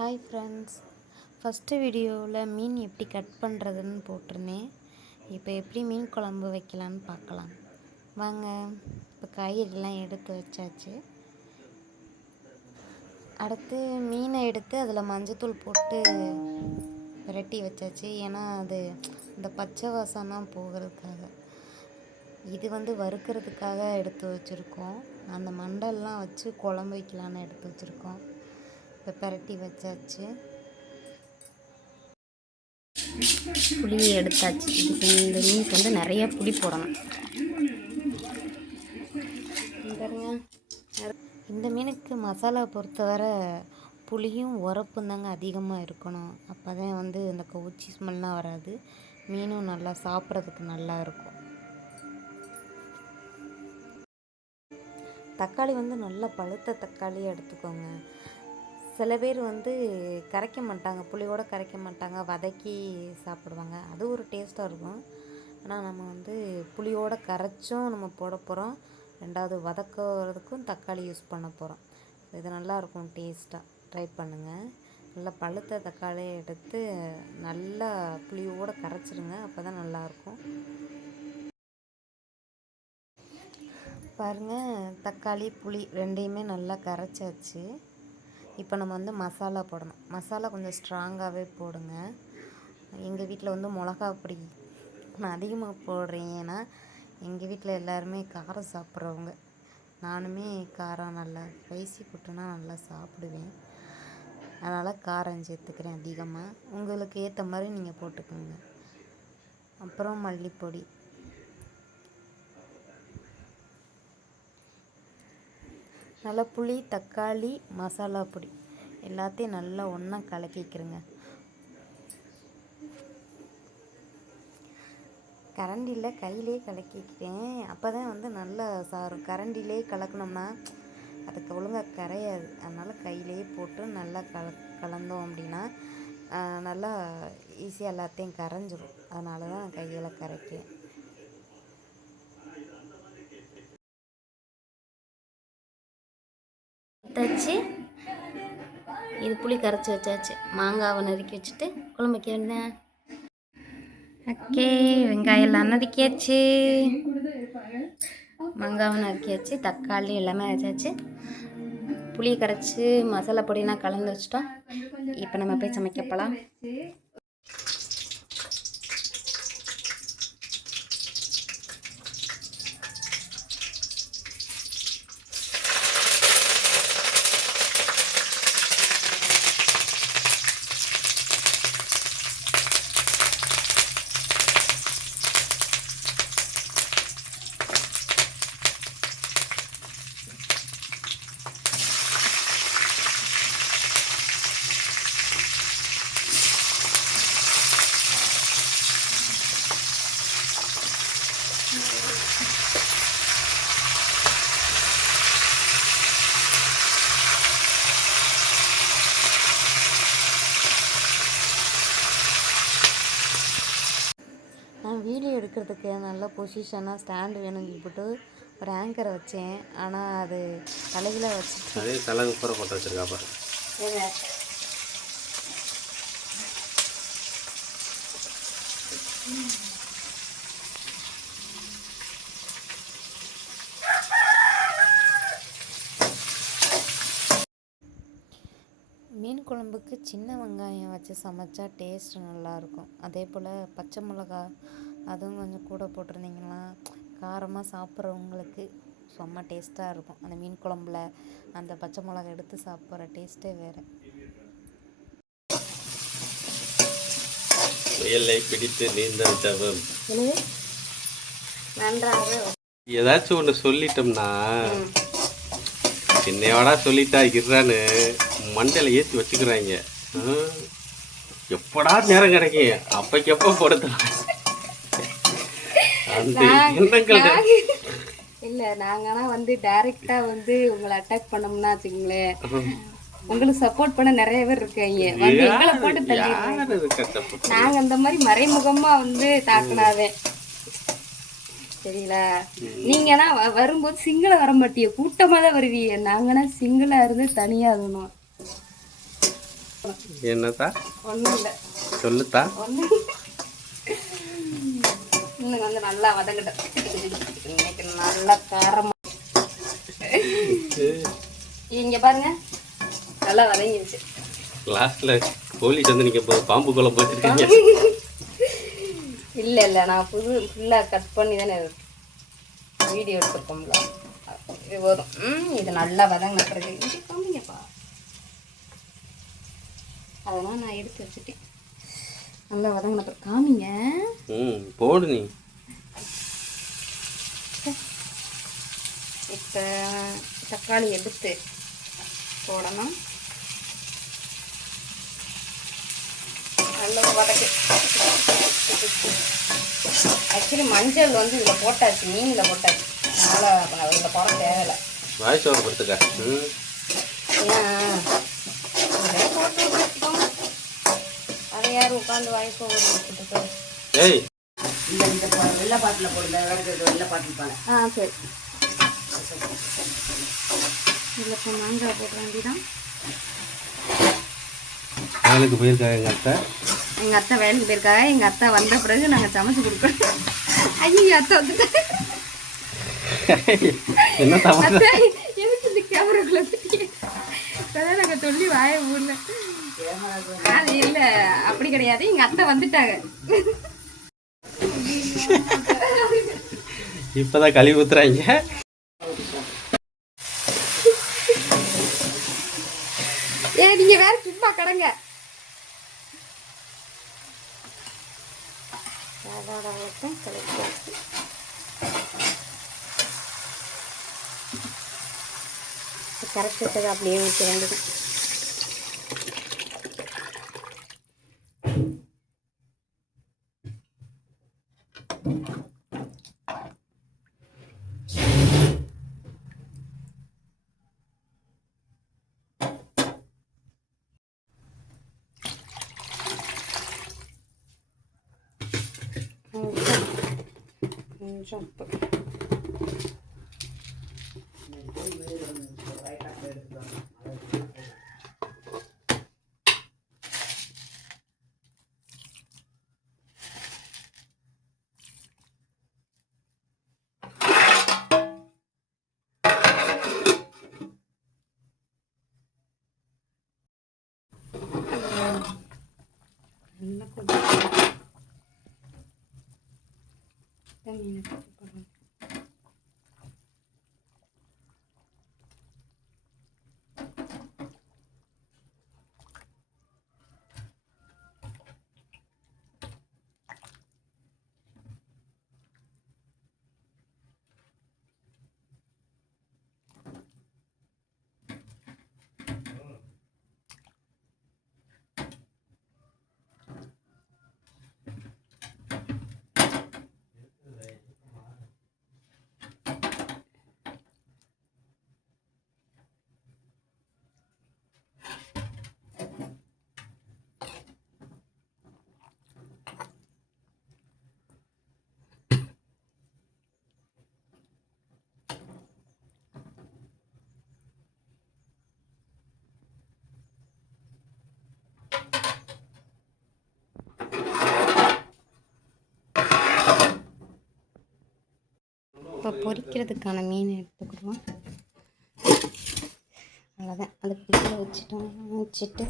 Hi friends, first வீடியோவில் மீன் எப்படி cut பண்ணுறதுன்னு போட்டிருந்தேன். இப்போ எப்படி மீன் குழம்பு வைக்கலான்னு பார்க்கலாம் வாங்க. இப்போ காய்கறிலாம் எடுத்து வச்சாச்சு. அடுத்து மீனை எடுத்து அதில் மஞ்சத்தூள் போட்டு பிரட்டி வச்சாச்சு. ஏன்னா அது இந்த பச்சை வாசம்லாம் போகிறதுக்காக. இது வறுக்கிறதுக்காக எடுத்து வச்சுருக்கோம். அந்த மண்டல்லாம் வச்சு குழம்பு வைக்கலான்னு எடுத்து வச்சுருக்கோம். இப்போ பிரட்டி வச்சாச்சு. புளியை எடுத்தாச்சு. இந்த மீனுக்கு நிறைய புளி போடணும். இந்த மீனுக்கு மசாலா பொறுத்தவரை புளியும் உரப்பும் தாங்க அதிகமாக இருக்கணும். அப்போ தான் இந்த கவுச்சி ஸ்மெல்லாம் வராது. மீனும் நல்லா சாப்பிட்றதுக்கு நல்லா இருக்கும். தக்காளி நல்லா பழுத்த தக்காளி எடுத்துக்கோங்க. சில பேர் கரைக்க மாட்டாங்க, புளியோடு கரைக்க மாட்டாங்க, வதக்கி சாப்பிடுவாங்க. அது ஒரு டேஸ்ட்டாக இருக்கும். ஆனால் நம்ம புளியோடு கரைச்சும் நம்ம போட போகிறோம். ரெண்டாவது வதக்கிறதுக்கும் தக்காளி யூஸ் பண்ண போகிறோம். இது நல்லாயிருக்கும், டேஸ்ட்டாக. ட்ரை பண்ணுங்கள். நல்லா பழுத்த தக்காளியை எடுத்து நல்லா புளியோடு கரைச்சிடுங்க. அப்போ தான் நல்லாயிருக்கும். பாருங்கள், தக்காளி புளி ரெண்டையுமே நல்லா கரைச்சாச்சு. இப்போ நம்ம மசாலா போடணும். மசாலா கொஞ்சம் ஸ்ட்ராங்காகவே போடுங்க. எங்கள் வீட்டில் மிளகா பொடி நான் அதிகமாக போடுறேன். ஏன்னா எங்கள் வீட்டில் எல்லாருமே காரம் சாப்பிட்றவங்க. நானுமே காரம் நல்லா ஸ்பைசி ஃபுட்டுனா நல்லா சாப்பிடுவேன். அதனால் காரம் சேர்த்துக்கிறேன் அதிகமாக. உங்களுக்கு ஏற்ற மாதிரி நீங்கள் போட்டுக்கோங்க. அப்புறம் மல்லிப்பொடி, நல்லா புளி, தக்காளி, மசாலா பொடி எல்லாத்தையும் நல்லா ஒன்றா கலக்கிக்கிறேங்க. கரண்டியில் கையிலே கலக்கிக்கிறேன். அப்போ தான் நல்லா சாரும். கரண்டிலே கலக்கணும்னா அதுக்கு ஒழுங்காக கரையாது. அதனால் கையிலே போட்டு நல்லா கலந்தோம் அப்படின்னா நல்லா ஈஸியாக எல்லாத்தையும் கரைஞ்சிரும். அதனால தான் கையில் கரைக்கிறேன். வச்சு இது புளி கரைச்சி வச்சாச்சு. மாங்காவை நறுக்கி வச்சுட்டு குழம்பு வைக்க வேண்டியேன். ஓகே, வெங்காயம்லாம் நறுக்கியாச்சு, மாங்காவை நறுக்கியாச்சு, தக்காளி எல்லாமே வச்சாச்சு. புளி கரைச்சி மசாலா பொடியெலாம் கலந்து வச்சுட்டோம். இப்போ நம்ம போய் சமைக்க போகலாம். நான் வீடியோ எடுக்கிறதுக்கு நல்ல பொசிஷனாக ஸ்டாண்டு வேணும்னு சொல்லிவிட்டு ஒரு ஆங்கரை வச்சேன். ஆனால் அது தலையில் வச்சுட்டு அதே தலைக்கு பூரா போட்டு வச்சுருக்காப்பா. மீன் குழம்புக்கு சின்ன வெங்காயம் வச்சு சமைச்சா டேஸ்ட் நல்லாயிருக்கும். அதே போல் பச்சை மிளகா அதுவும் கொஞ்சம் கூட போட்டிருந்தீங்கன்னா காரமாக சாப்பிட்றவங்களுக்கு செம்ம டேஸ்ட்டாக இருக்கும். அந்த மீன் குழம்புல அந்த பச்சை மிளகா எடுத்து சாப்பிட்ற டேஸ்ட்டே வேறு. முயலை பிடித்து நீந்தல் தவம். நன்றாக ஏதாச்சும் ஒன்று சொல்லிட்டோம்னா என்னையோட சொல்லிட்டா இருறான்னு மண்டையில் ஏற்றி வச்சுக்கிறாங்க. எப்படா நேரம் கிடைக்கும் அப்பைக்கு எப்போ போடுறதுலாம் அந்த எண்ணங்கள் இல்லை. நாங்கன்னா டைரெக்டாக உங்களை அட்டாக் பண்ணோம்னா வச்சுக்கோங்களேன், உங்களுக்கு சப்போர்ட் பண்ண நிறைய பேர் இருக்காங்க. எங்களை போட்டு தள்ளிடுறாங்க. நாங்கள் அந்த மாதிரி மறைமுகமா தாக்கினாவே சரிங்களா. நீங்கன்னா வரும்போது சிங்கிளா வர மாட்டீங்க, கூட்டமாக தான் வருவீங்க. நாங்கன்னா சிங்கிளா இருந்து தனியாக இருக்கணும். என்னத்தா ஒன்றும் இல்லை சொல்லுத்தா. ஒன்று இன்னும் வந்து நல்லா வதங்கட்டும். இன்னைக்கு நல்லா காரமாக இங்கே பாருங்க நல்லா வதங்கிடுச்சு. லாஸ்ட்ல போலீஸ் வந்து நீங்க பாம்பு கொலை போட்டுருக்கீங்க. இல்லை இல்லை நான் ஃபுல்லாக கட் பண்ணி தானே வீடியோ எடுத்துருக்கோம்ல. இது வரும். இது நல்லா வதங்கின பிறகு இது காமிங்கப்பா. அதெல்லாம் நான் எடுத்து வச்சுட்டேன். நல்லா வதங்கின பிறகு காமிங்க. போடு நீ. இப்போ தக்காளி எடுத்து போடணும். நல்லா வதக்கு. ஆக்சுவலி மஞ்சள் வந்து இதில் போட்டாச்சு, மீனில் போட்டாச்சு. அதனால் இதில் போட தேவையில்லை. வாய்ஸ் ஓவர் கொடுத்துக்க. ஏன்னா போட்டு வச்சுக்கோங்க. அதை யார் உட்காந்து வாய்ஸ் ஓவர் கொடுத்துட்டு. ஏய் இந்த வெள்ளை பாட்டில் போடுங்க, வெள்ளை பாட்டில் பாலை. சரி. இதில் இப்போ மாங்காய் போட வேண்டியதான். வேலைக்கு போயிருக்காங்க எங்கள் அத்தை. எங்கள் அத்தை வேலைக்கு போயிருக்காங்க. எங்கள் அத்தை வந்த பிறகு நாங்கள் சமைச்சு கொடுக்குறோம். ஐயோ அத்தை வந்துட்டாங்க. என்ன தவறு? அத்தை எதுக்கு இந்த கேமராக்குள்ள அதான் நாங்கள் சொல்லி வாய ஊர்ல. அது இல்லை அப்படி கிடையாது. எங்கள் அத்தை வந்துட்டாங்க. இப்பதான் கழுவி ஊத்துறாங்க. நீங்க வேற சும்மா கடங்க. கரெக்டு அப்படியே ஊற்ற வேண்டியது. கொஞ்சம் இப்போ பொரிக்கிறதுக்கான மீன் எடுத்துக்கிடுவோம். அவ்வளோதான். அது கீழே வச்சுட்டு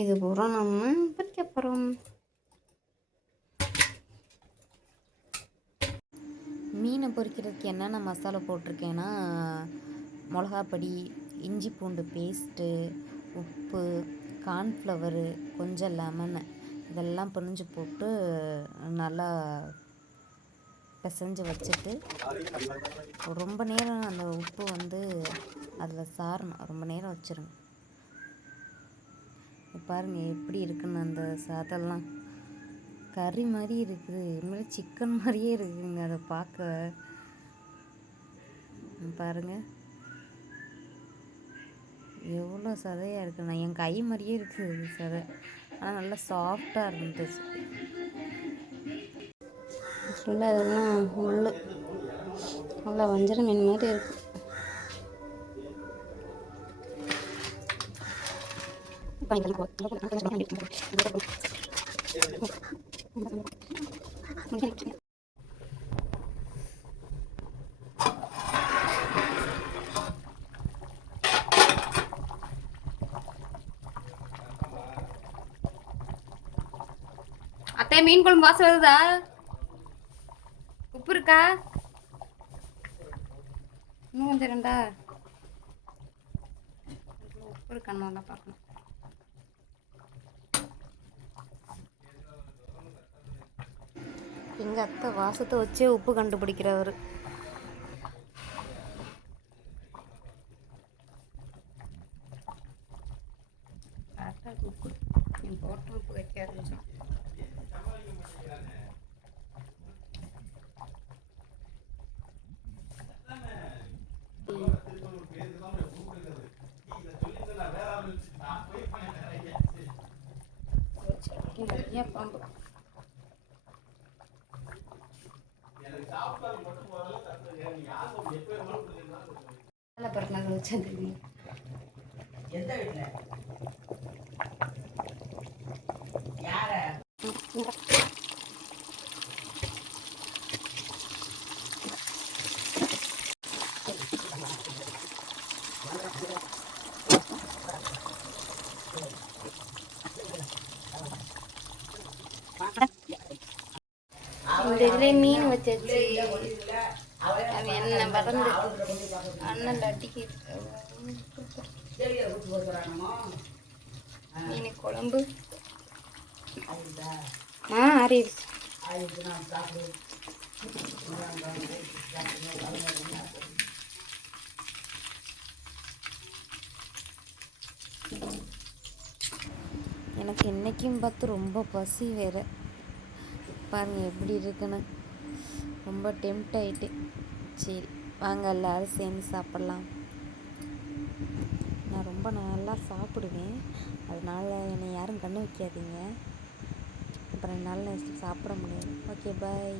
இது பூரா நம்ம பொரிக்க போகிறோம். மீனை பொரிக்கிறதுக்கு என்னென்ன மசாலா போட்டிருக்கேன்னா, மிளகாப்பொடி, இஞ்சி பூண்டு பேஸ்ட்டு, உப்பு, கார்ன்ஃப்ளவரு, கொஞ்சம் லெமனு இதெல்லாம் பிழிஞ்சு போட்டு நல்லா பிசைஞ்சு வச்சுட்டு ரொம்ப நேரம் அந்த உப்பு வந்து அதில் சாரணும். ரொம்ப நேரம் வச்சிருங்க. பாருங்கள் எப்படி இருக்குன்னு. அந்த சாதம்லாம் கறி மாதிரி இருக்குது. இதுமாதிரி சிக்கன் மாதிரியே இருக்குதுங்க அதை பார்க்க. பாருங்கள் எவ்வளோ சதையாக இருக்குது. நான் என் கை மாதிரியே இருக்குது சதை. ஆனால் நல்லா சாஃப்டாக இருந்துச்சு. ஃபுல்லாக இதெல்லாம் முள் நல்லா வஞ்சர மீன் மாதிரி இருக்குது. அத்தை மீன் குழம்பு வாசம் வருதா? உப்பு இருக்கா? இன்னும் கொஞ்சம் ரெண்டா உப்பு இருக்கான்னு பார்க்கணும். எங்கள் அத்தை வாசத்தை வச்சே உப்பு கண்டுபிடிக்கிறவர். உப்பு போட்டு உப்பு வைக்க ஆரம்பிச்சோம். நிறைய பாம்பு பிறகு வச்சா தெரியும். எந்த வீட்டுல யார இந்த இதுல மீன் வச்சாச்சு. அது என்ன வளர்ந்து அண்ணன் அடிக்குது. மீன் குழம்பு ஆறிடுச்சு. எனக்கு என்னைக்கும் பார்த்து ரொம்ப பசி வேறு. பாருங்கள் எப்படி இருக்குன்னு. ரொம்ப டெம்ட் ஆகிட்டு. சரி வாங்க எல்லோரும் சேர்ந்து சாப்பிட்லாம். நான் ரொம்ப நல்லா சாப்பிடுவேன், அதனால் என்னை யாரும் கண்ணு வைக்காதீங்க. அப்புறம் என்னால் சாப்பிட முடியாது. Okay bye.